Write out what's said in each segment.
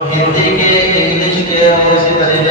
ہندی کے، انگلش کے اور اسی طریقے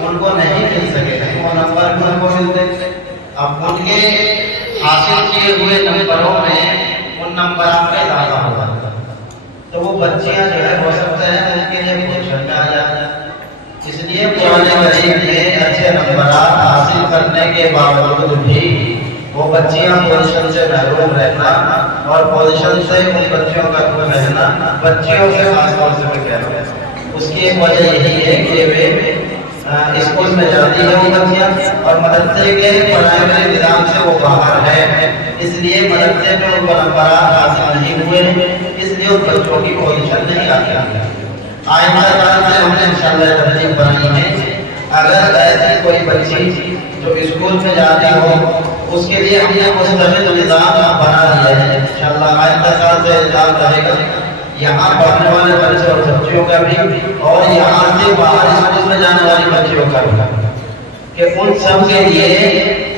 ان کو نہیں مل سکے ہیں، وہ نمبر بھی ان کو ملتے۔ اب ان کے حاصل کیے ہوئے نمبروں میں ان نمبرات کا اضافہ ہوگا، تو وہ بچیاں جو ہے ہو سکتا ہے ان کے لیے پوزیشن میں آ جائے۔ اس لیے قرآن کریم میں اچھے نمبرات حاصل کرنے کے باوجود بھی وہ بچیاں پوزیشن سے محروم رہنا اور پوزیشن سے ان بچیوں کا دور رہنا، بچیوں سے خاص طور سے میں کہہ رہا ہوں، اس کی ایک وجہ یہی ہے کہ وہ اسکول میں جاتی ہے وہ بچیاں اور مدرسے کے پرائمری نظام سے وہ باہر ہے، اس لیے مدرسے میں ان کو نمبرات حاصل نہیں ہوئے، اس لیے ان بچوں کی پوزیشن نہیں آتی۔ آئندہ کل سے ہم نے انشاءاللہ ترتیب بنائی ہے، اگر ایسی کوئی بچی جو اسکول میں جاتی ہو اس کے لیے ہم نے مستقل نظام بنا دیا ہے۔ انشاءاللہ آئندہ سال سے نظام رہے گا یہاں پڑھنے والے بچے اور بچیوں کا بھی، اور یہاں سے باہر اسکول میں جانے والی بچیوں کا بھی، کہ ان سب کے لیے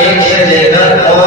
1 سے لے کر اور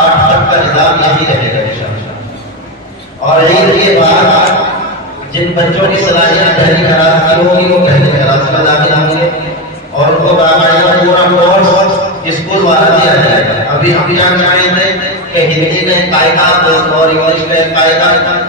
8 تک کا نظام یہی رہے گا انشاءاللہ۔ اور عید کے بعد جن بچوں کی صلاحیت پہلی کلاس کی ہوگی وہ پہلی کلاس میں داخل ہوں گے اور ان کو باقاعدہ پورا کورس اسکول والا دیا جائے گا۔ ابھی ہم کیا کہتے ہیں کہ ہندی کا ایک قاعدہ اور انگلش کا ایک قاعدہ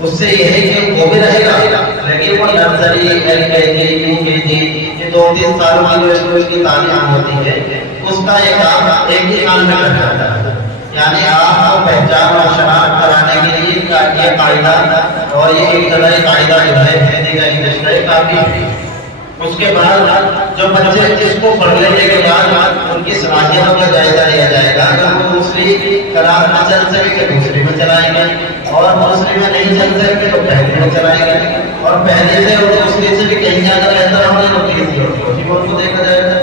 اس سے یہ ہے کہ وہ بھی رہے گا لیکن وہ نرسری، ایل کے جی، یو کے جی، یہ 2-3 سال کی جو اسکول کی تعلیم ہوتی ہے اس کا یہ کام ایک ہی سال میں کر جاتا ہے، یعنی آپ کو پہچان اور شناخت کرانے کے لیے یہ قاعدہ اور یہ ایک طرح قاعدہ جو ہے ہندی کا انگلش کا کافی ہے۔ اس کے بعد جو بچے جس کو پڑھ لینے کے بعد ان کی صلاحیتوں کا جائزہ لیا جائے گا کہ وہ دوسری کلاس نہ چل سکے تو دوسری میں چلائیں گے، اور دوسری میں نہیں چل سکے تو پہلی میں چلائیں گے، اور پہلی سے اور دوسری سے بھی کہیں زیادہ بہتر ہونے تو تیسری اور چوتھی کو ان کو دیکھا جائے گا۔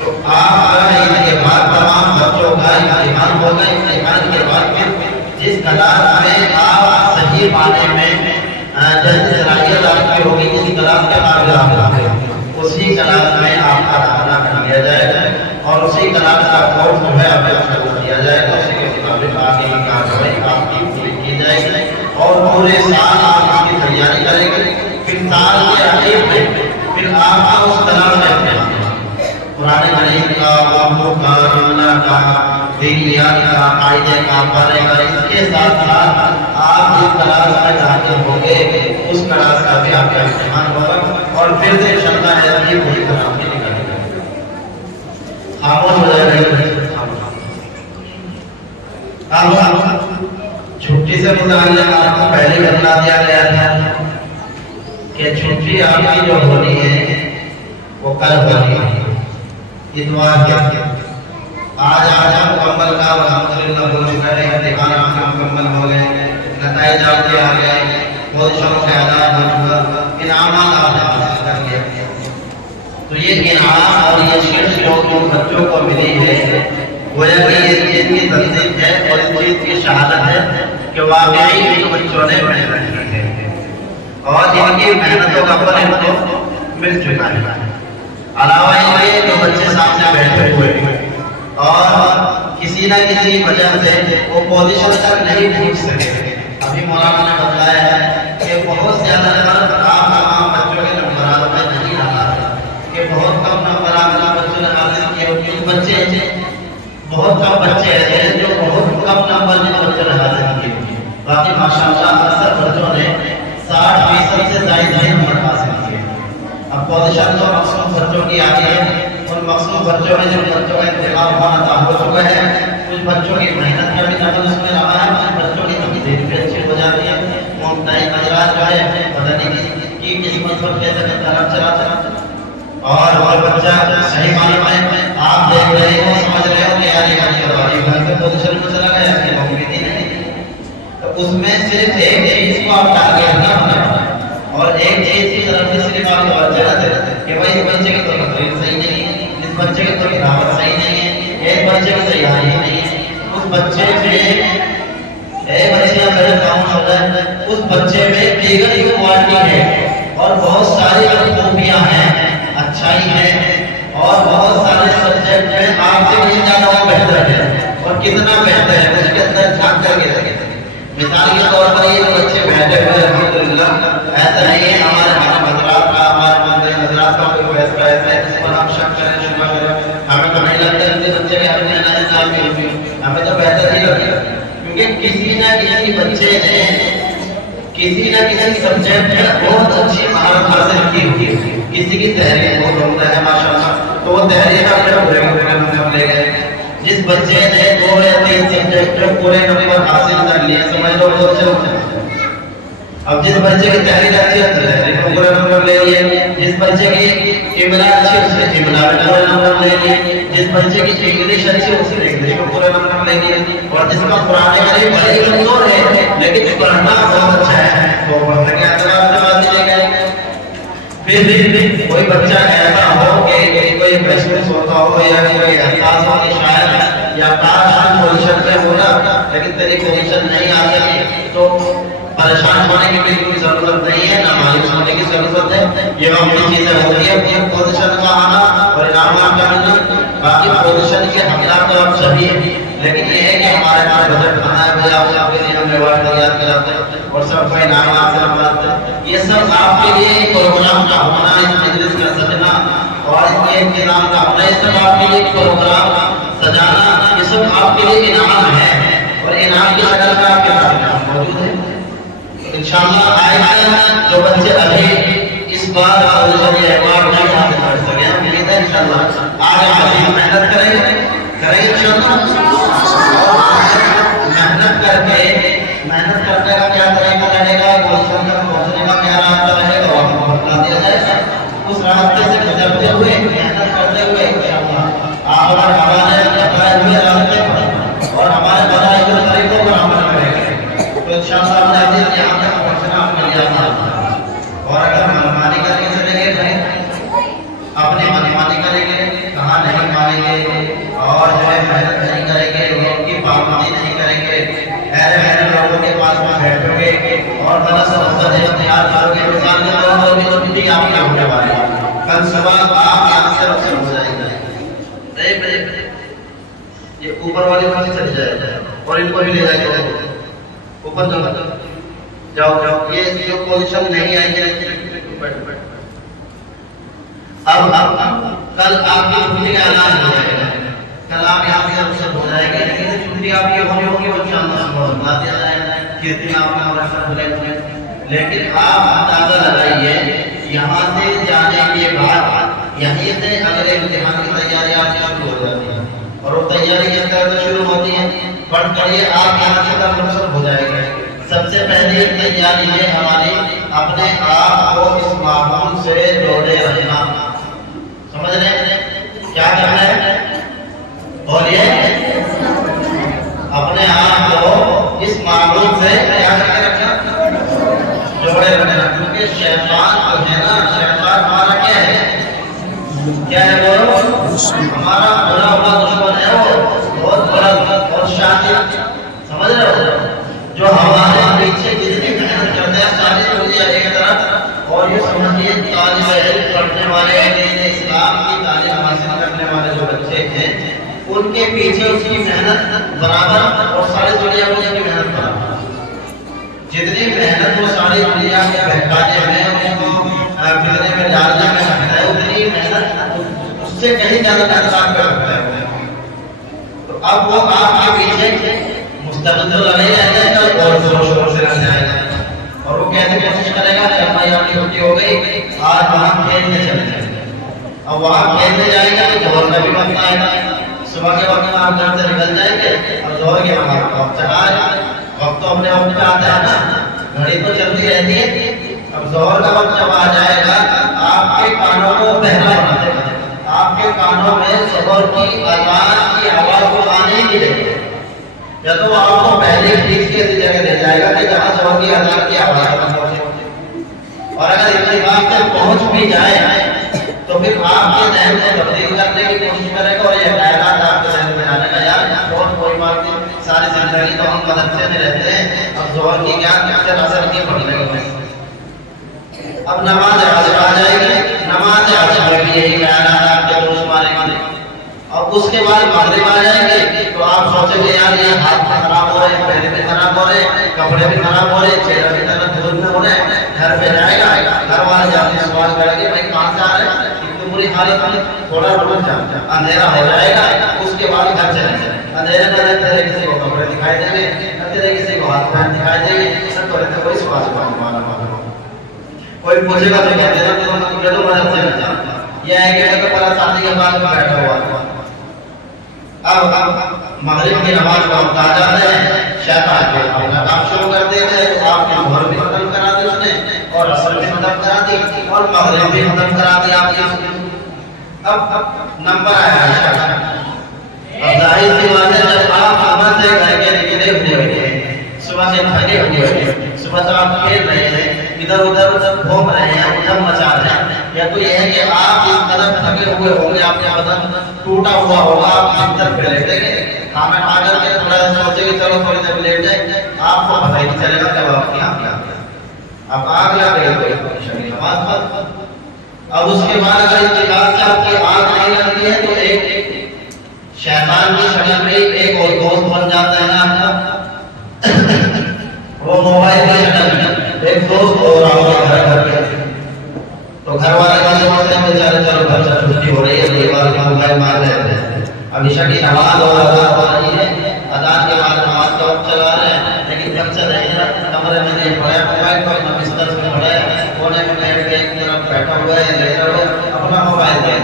تو آپ عید کے بعد تمام بچوں کا امتحان ہوگا، امتحان کے بعد پھر جس کلاس میں آپ صحیح معنی میں جیسے صلاحیت آپ کی ہوگی، جس کلاس کے قابل آپ ہوگے اسی کلاس میں آپ کا داخلہ کر لیا جائے گا اور اسی کلاس کا کورس جو ہے آپ کو دیا جائے گا، اسی کے مطابق آگے کی کارروائی آپ کی پوری کی جائے گی اور پورے سال آپ اس کی تیاری کریں گے۔ پھر سال کے آخر میں پھر آپ کا اس کلاس میں قرآن کریم کا، وعظوں کا، اللہ کا، دینیات کا، قاعدے کا، پڑھنے کا، اس کے ساتھ ساتھ آپ جس کلاس میں داخل ہوں گے اس کلاس کا بھی آپ کا امتحان ہوگا اور پھر سے انشاءاللہ ہے یہ وہی کلاس میں نکالے گا۔ خاموش ہو جائے گا۔ اب چھٹی سے متعلق آپ کو پہلے بتلا دیا گیا تھا کہ چھٹی آپ کی جو ہونی ہے وہ کل ہونی ہے، اتوار کے۔ آج مکمل کا الحمدللہ ہو چکا ہے، امتحان آپ کے مکمل ہو گئے، نتائج آپ کے آ گئے، پوزیشنوں کے اعلان ہو چکا، انعامات آپ نے حاصل کر لیا۔ تو یہ انعام اور یہ شرف جو بچوں کو ملی ہے گویا کہ اس چیز کی تصدیق ہے اور اس چیز کی شہادت ہے کہ واقعی ان بچوں نے محنت کی ہے اور ان کی محنتوں کا پھل ان کو مل چکا ہے۔ علاوہ یہ جو بچے سامنے بیٹھے ہوئے اور کسی نہ کسی وجہ سے وہ پوزیشن تک نہیں پہنچ سکے، ابھی مولانا نے بتایا ہے کہ بہت زیادہ فرق آپ تمام بچوں کے نمبرات میں نہیں رہا ہے، کہ بہت کم نمبرات بچوں نے حاصل کیے، کچھ بچے بہت کم بچے ایسے ہیں جو بہت کم نمبر جن بچوں نے حاصل کیے، باقی ماشاءاللہ اکثر بچوں نے 60% سے زائد نمبر حاصل کیے۔ اب پوزیشن تو مخصوص بچوں کی آتی ہے، ان مخصوص بچوں میں جو بچوں کا انتخاب ہونا تھا ہو چکا ہے، کچھ بچوں کی محنت کا بھی نقل اس میں رہا ہے، کچھ بچوں کی تقدیر بھی اچھی ہو جاتی ہے، ممتاز اجرات جو ہے پتہ نہیں کی قسمت پر کیسے طرف چلا اور وہ بچہ صحیح معنی میں آپ دیکھ رہے ہو، سمجھ رہے ہو کہ یار یہ کروائی گھر کے پوزیشن میں چلا گیا، اس کی امید ہی نہیں، تو اس میں صرف ایک چیز کو آپ ٹارگیٹ نہ بنائیں اور ایک چیز کی طرف سے صرف آپ توجہ نہ دیں کہ بھائی اس بچے کی تو تقریر صحیح نہیں ہے، اس بچے کی تو کتابت صحیح نہیں ہے، ایک بچے کی تیاری نہیں ہے، اس بچے میں بچیاں بڑے کام ہو جائے، اس بچے میں دیگر جو کوالٹی ہے اور بہت ساری خوبیاں ہیں، اچھائی ہے اور بہت سارے سبجیکٹ میں آپ سے کہیں زیادہ وہ بہتر ہے اور کتنا بہتر ہے اس کے اندر جھانک کر کے مثال کے طور پر یہ جو بچے بیٹھے ہوئے الحمدللہ ایسا نہیں ہے ہمارے حضرات کا ہمارے حضرات کا کوئی فیصلہ ایسا ہے جس پر ہم شک کریں شبہ کریں ہمیں تو نہیں لگتا کہ بچے کے اپنے نئے نام کی ہمیں تو بہتر ہی لگے کیونکہ کسی نہ کسی بچے نے کسی نہ کسی سبجیکٹ میں بہت اچھی مہارت حاصل کی ہوئی کسی کی تحریر بہت عمدہ ہے ماشاءاللہ تو وہ تحریر اپنے پورے لے گئے جس بچے نے 2 یا 3 سبجیکٹ پورے نمبر حاصل کر لیے سمجھ لو بہت اچھے ہوتے ہیں اب جس بچے کی تحریر اچھی ہوتی ہے پورے نمبر لے لیے جس بچے کی املا اچھی ہوتی ہے املا میں پورے نمبر لے لیے جس بچے کی انگلش اچھی ہوتی ہے انگلش میں پورے نمبر لے لیے اور جس کا قرآن کریم بڑی کمزور ہے لیکن پڑھنا بہت اچھا ہے وہ پڑھنے کے اندر آپ سے بات لے گئے پھر کوئی بچہ ایسا ہو کہ کوئی محسوس ہوتا ہو یا کوئی احساس ہو کہ شاید یا کاش پوزیشن پہ ہونا لیکن تیری پوزیشن نہیں آ سکی تو پریشان ہونے کی بالکل ضرورت نہیں ہے نہ مایوس ہونے کی ضرورت ہے یہ معمولی چیزیں ہوتی ہیں یہ پوزیشن کا آنا اور انعامات کا ملنا باقی پوزیشن کے حقدار تو آپ سبھی ہیں لیکن یہ ہے کہ ہمارے پاس بجٹ بنایا ہوا ہے آپ سب کے لیے ہم ریوارڈ تیار کراتے ہیں اور سب کو انعامات سے ملاتے ہیں یہ سب آپ کے لیے پروگرام کا ہونا اس مجلس کا سجنا اور اس کے انتظام کا ہونا یہ سب آپ کے لیے پروگرام سجانا یہ سب آپ کے لیے انعام ہے اور انعام کی شکل میں آپ کے ساتھ موجود ہے انشاءاللہ آئے جو بچے ابھی اس بار پوزیشن یا ایوارڈ نہیں حاصل کر سکے ہم امید ہے انشاءاللہ آگے مزید محنت کریں انشاءاللہ محنت کرنے کا کیا طریقہ رہے گا پوزیشن تک پہنچنے کا کیا راستہ رہے گا وہ ہم کو بتا دیا جائے گا اس راستے سے گزرتے ہوئے محنت کرتے ہوئے انشاءاللہ آپ ہمارے بتائے ہوئے راستے پر اور ہمارے بتائے ہوئے طریقوں پر عمل کریں گے تو انشاءاللہ ہم نے یہاں تک پہنچنا اپنے لیے آسان اور اگر منمانی کر کے چلیں گے اپنی منمانی کریں گے کہاں نہیں مانیں گے اور جو ہے محنت نہیں کریں گے ان کی پابندی نہیں کریں گے ایسے لوگوں کے پاس میں بیٹھو گے اور ذرا سا مقصد اختیار کرو گے مثال کے طور پر بھی تو بھی آپ کیا ہونے والے ہیں کل صبح آپ یہاں سے رخصت ہو جائیں گے یہ اوپر والے وہاں سے چلی جائے گا اور ان کو بھی لے جائے گا اوپر جاؤ جاؤ یہ جو پوزیشن نہیں آئیں گے اب کل آپ کی چھٹی کا اعلان ہو جائے گا کل آپ یہاں سے رخصت ہو جائے گا لیکن چھٹی آپ کی ہونی ہوگی وہ انشاءاللہ صبح بتا دیا جائے گا کتنے آپ کا مرکز ہو رہے لیکن آپ اندازہ لگائیے یہاں سے جانے کے بعد یہیں سے اگلے امتحان کی تیاری آپ شروع ہو جاتی ہے اور وہ تیاری اس طرح سے شروع ہوتی ہے پڑھ کریے آپ یہاں سے کل رخصت ہو جائے گا سب سے پہلی تیاری ہے ہماری اپنے آپ کو اس معمول سے جوڑے رکھنا سمجھ رہے ہیں کیا کرنا ہے اور یہ اپنے آپ کو اس معمول سے کیا کر کے رکھنا جوڑے رکھنا کیونکہ شیطان جو ہے نا شیطان ہمارا کیا ہے وہ ہمارا برا ہوا دشمن ہے وہ بہت بڑا اور شاطر سمجھ رہے ہو جو ہمارے پیچھے جتنی محنت کرتے ہیں ساری دنیا ایک طرف اور یہ سمجھیے طالب علم پڑھنے والے دین اسلام کی تعلیم حاصل کرنے والے جو بچے ہیں ان کے پیچھے اس کی محنت برابر اور ساری دنیا میں اس کی محنت برابر جتنی محنت وہ ساری دنیا کے بہکانے میں ان کو فتنے میں ڈالنے میں لگتا ہے اتنی محنت اس سے کہیں زیادہ محنت کرتا ہے تو اب وہ آپ کے پیچھے مستقل لڑائی رہ جائے گا اور زور شور سے رہ جائے گا اور وہ کیسے کوشش کرے گا کہ ہماری آپ کی چھٹی ہو گئی آج وہاں کھیلنے چلے جائیں گے اب وہاں کھیلنے جائیں گے تو زور کا بھی وقت آئے گا صبح کے وقت میں آپ گھر سے نکل جائیں گے اور زور کے ہمارا وقت چلا ہے وقت تو اپنے وقت پہ آتا ہے نا گھڑی تو چلتی رہتی ہے اب زہر کا وقت جب آ جائے گا آپ کے کانوں کو بہلا بنا دے گا آپ کے کانوں میں زہر کی اذان کی آواز کو آنے ہی دے گا یا تو آپ کو پہلے ٹھیک کی ایسی جگہ لے جائے گا کہ جہاں زہر کی اذان کی آواز نہ پہنچے اور اگر اتنی بات تک پہنچ بھی جائے تو پھر آپ کے ذہن سے تبدیل کرنے کی کوشش کرے گا اور یہ خیالات آپ کے ذہن میں آنے کا یار اور کوئی بات نہیں ساری زندگی تو ہم مدرسے میں رہتے ہیں اب زہر کی گیان اکثر اثر کی پڑھنے لگے اب نماز عصر آ جائے گی نماز عصر میں بھی یہی خیالات آپ کے دوست ماریں گے اور اب اس کے بعد مغرب آ جائیں گے تو آپ سوچیں گے یار یہ ہاتھ بھی خراب ہو رہے ہیں، پیر بھی خراب ہو رہے ہیں، کپڑے بھی خراب ہو رہے ہیں، چہرہ بھی دھول میں ہو رہے ہیں، گھر پہ جائے گا، گھر والے جاتے ہیں سوال کریں گے بھائی کہاں سے آ رہے ہیں، اتنی بری حالت میں، تھوڑا رک جا، اندھیرا ہو جائے گا، اس کے بعد گھر چلیں گے، اندھیرے میں تیرے کسی کو کپڑے دکھائی دیں گے، تیرے کسی کو ہاتھ پیر دکھائی دیں گے، سب تو کوئی سوال کوئی پوچھے گا تو کہتے ہیں تو مدد سے نہ جاتا، یہ ہے کہ میں تو پہلا شادی کے بعد بیٹھا ہوا تھا۔ اب مغرب کی نماز کا وقت آ جاتے ہیں، شیطان کے اپنا کام شروع کر دیتے ہیں، تو آپ کی ظہر بھی ختم کرا دی اس نے، اور عصر بھی ختم کرا دی، اور مغرب بھی ختم کرا دی آپ کی۔ اب نمبر آیا عشاء کا۔ اب ظاہر سی بات ہے جب آپ صبح سے گھر کے نکلے ہوئے ہیں، صبح سے تھکے ہوئے ہیں، صبح سے آپ کھیل رہے ہیں، ادھر ادھر گھوم رہے ہیں، ادھر مچا رہے ہیں، یا تو یہ ہے کہ آپ اس قدر تھکے ہوئے ہوں گے، آپ کا بدن ٹوٹا ہوا ہوگا، آپ بستر پہ لیٹیں گے، کھانا کھا کر کے تھوڑا سا سوچیں کہ چلو تھوڑی دیر لیٹ جائیں، آپ کو پتہ ہی نہیں چلے گا کہ آپ کی آنکھ کیا آپ آگ لگ گئی کوئی نماز پر۔ اب اس کے بعد اگر اتفاق سے آپ کی آنکھ نہیں لگتی ہے تو ایک شیطان کی شکل میں ایک اور دوست بن جاتا ہے آپ کا، وہ موبائل کی شکل میں ایک دوست اور آپ کے گھر کے، تو گھر والے کا سمجھتے ہیں بیچارے چلو گھر سے چھٹی ہو رہی ہے، دیوار کا موبائل مار لیتے ہیں، اب عشاء کی نماز ہو رہی ہے، اذان کے بعد نماز کا وقت چلا رہے ہیں، لیکن بچہ نہیں ہے، کمرے میں نہیں پڑا ہے، موبائل کو اپنا بستر سے پڑا ہے، کونے میں بیٹھ کے ایک طرف بیٹھا ہوا ہے، لیٹا ہوا ہے، اپنا موبائل دے،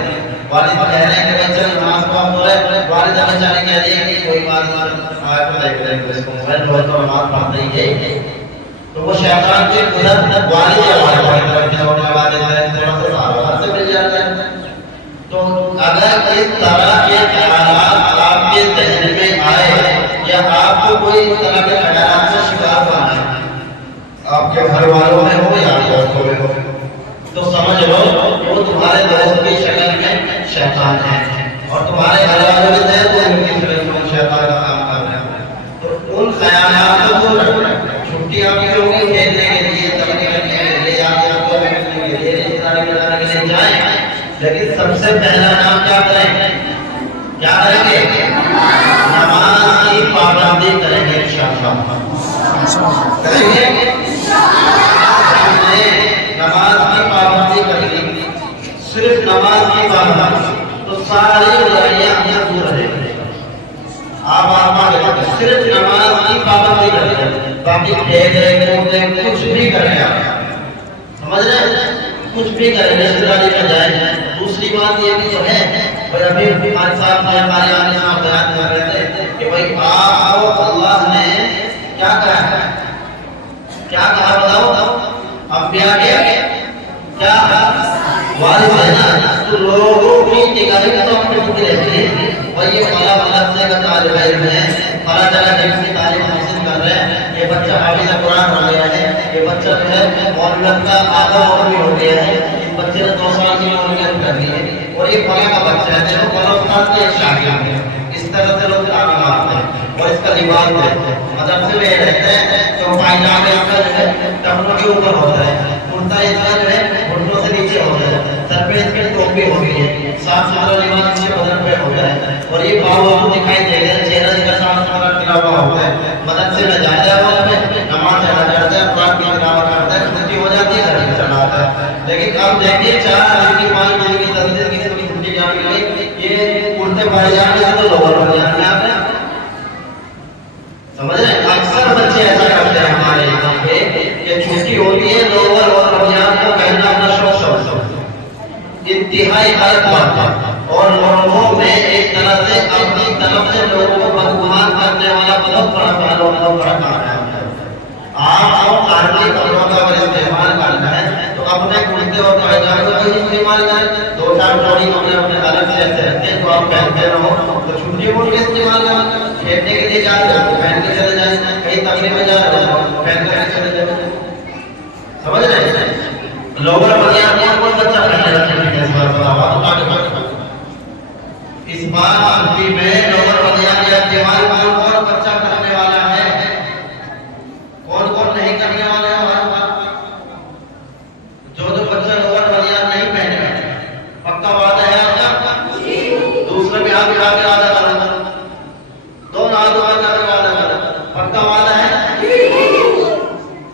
والد کہہ رہے ہیں کہ بچہ نماز کا وقت ہو رہا ہے، والدہ بیچاری کہہ رہی ہے کہ کوئی بات موبائل پہ دیکھ رہے ہیں، اس کو موبائل جو ہے تو نماز پڑھتے ہی ہے، تو وہ شیطان کے ادھر والد یا والد طرف جو لگا دیتا ہے، تھوڑا سا سارا سے مل جاتا ہے۔ تو اگر اس طرح کے خیالات آپ کے ذہن میں آئے یا آپ کو کوئی اس طرح کے خیالات کا شکار بنا ہے، آپ کے گھر والوں میں ہو یا دوستوں میں ہو، تو سمجھ لو وہ تمہارے دوست کی شکل میں شیطان ہے، اور تمہارے گھر والوں کے ذہن وہ ان کی شکل میں شیطان کا کام کر رہے ہیں۔ تو ان خیالات کو دور رکھنا، چھٹیاں بھی ہوگی کھیلنے کے لیے، تفریح کرنے کے لیے، آپ کو کرنے کے لیے، رشتہ داری کے لیے جائیں، لیکن سب سے پہلا کام کیا کریں؟ کیا کریں گے؟ نماز کی پابندی کریں گے انشاءاللہ، کریں گے نماز کی پابندی کریں گے، صرف نماز کی پابندی، تو ساری برائیاں دور رہیں گے۔ آپ صرف نماز کی پابندی کریں، باقی کھیلیں کودیں کچھ بھی کریں، آپ سمجھ رہے ہیں، کچھ بھی کریں، رشتہ داری میں جائیں۔ دوسری بات یہ بھی تو ہے، ابھی ہمارے ساتھ ہمارے آنے صاحب بیان کر رہے تھے کہ بھائی آپ کو اللہ نے کیا کہا ہے، کیا کہا بتاؤ، انبیاء کے کیا وارث ہے نا، تو لوگوں کی نگاہیں تو اپنے اوپر رہتی ہے، اور یہ فلاں مدرسے کا طالب علم ہے، فلاں جگہ کی تعلیم حاصل کر رہے ہیں، یہ بچہ حافظ قرآن ہو گیا ہے، یہ بچہ جو ہے مولویت کا آدھا مولوی ہو گیا ہے، اس بچے نے 2 سال کی مولویت کر لی ہے، اور یہ فلاں کا بچہ ہے، دیکھو فلاں استاد کے ایک شاگرد ہے، اس طرح سے لوگ تعلیم آتے ہیں اور اس کا لباس دیتے ہیں، مدرسے میں رہتے ہیں تو پائجامے اس کا جو ہے ٹخنوں کے اوپر ہوتا ہے، کرتا اس کا جو ہے گھٹنوں سے نیچے ہوتا ہے، سر پہ اس کے ٹوپی ہوتی ہے، صاف ستھرا لباس اس کے بدن پہ ہوتا ہے، اور یہ باوجود دکھائی دے گا، چہرہ اس کا صاف ستھرا کھلا ہوا ہوتا ہے، مدرسے میں جاتا ہے، وہاں پہ نماز ادا کرتا ہے، قرآن کی تلاوت کرتا ہے، چھٹی ہو جاتی ہے، گھر میں چلا آتا ہے، لیکن اب دیکھیے 4 دن کی 5 دن کی 10 دن کی چھٹی جا کے گئی، یہ کرتے پائجامے سے تو لوور پائجامے میں آتے ہیں، سمجھ رہے ہیں؟ اکثر بچے ایسا کرتے ہیں ہمارے یہاں پہ کہ چھٹی ہوتی ہے لوور اور پائجامے کو پہننا اپنا شوق سمجھتے ہیں، انتہائی غلط بات ہے، اور لوگوں میں ایک طرح سے اپنی طرف سے لوگوں کو بدگمان کرنے والا بہت بڑا پہلو بہت بڑا کام ہے۔ آپ کو قانونی کپڑوں کا اگر استعمال کرنا ہے تو اپنے کرتے اور پائجامے کا بھی استعمال کریں، 2-4 جوڑی کپڑے اپنے الگ سے ایسے رکھتے ہیں تو آپ پہنتے رہو، تو چھٹی کو بھی استعمال کریں، کھیلنے کے لیے جا رہے ہو پہن کے چلے جائیں، کہیں تقریب میں جا رہے ہو پہن کر چلے جائیں، سمجھ رہے ہیں؟ لوور بنیاد کون بچہ پہنے رکھتے ہیں اس بار بتاؤ، اس بار چھٹی میں لوور بنیاد یا استعمال کون بچہ کرنے والا ہے، کون نہیں کرنے والے ہیں، جو بچہ لوور بنیاد نہیں پہنے، پکا وعدہ ہے آپ کا؟ دوسرے بھی آپ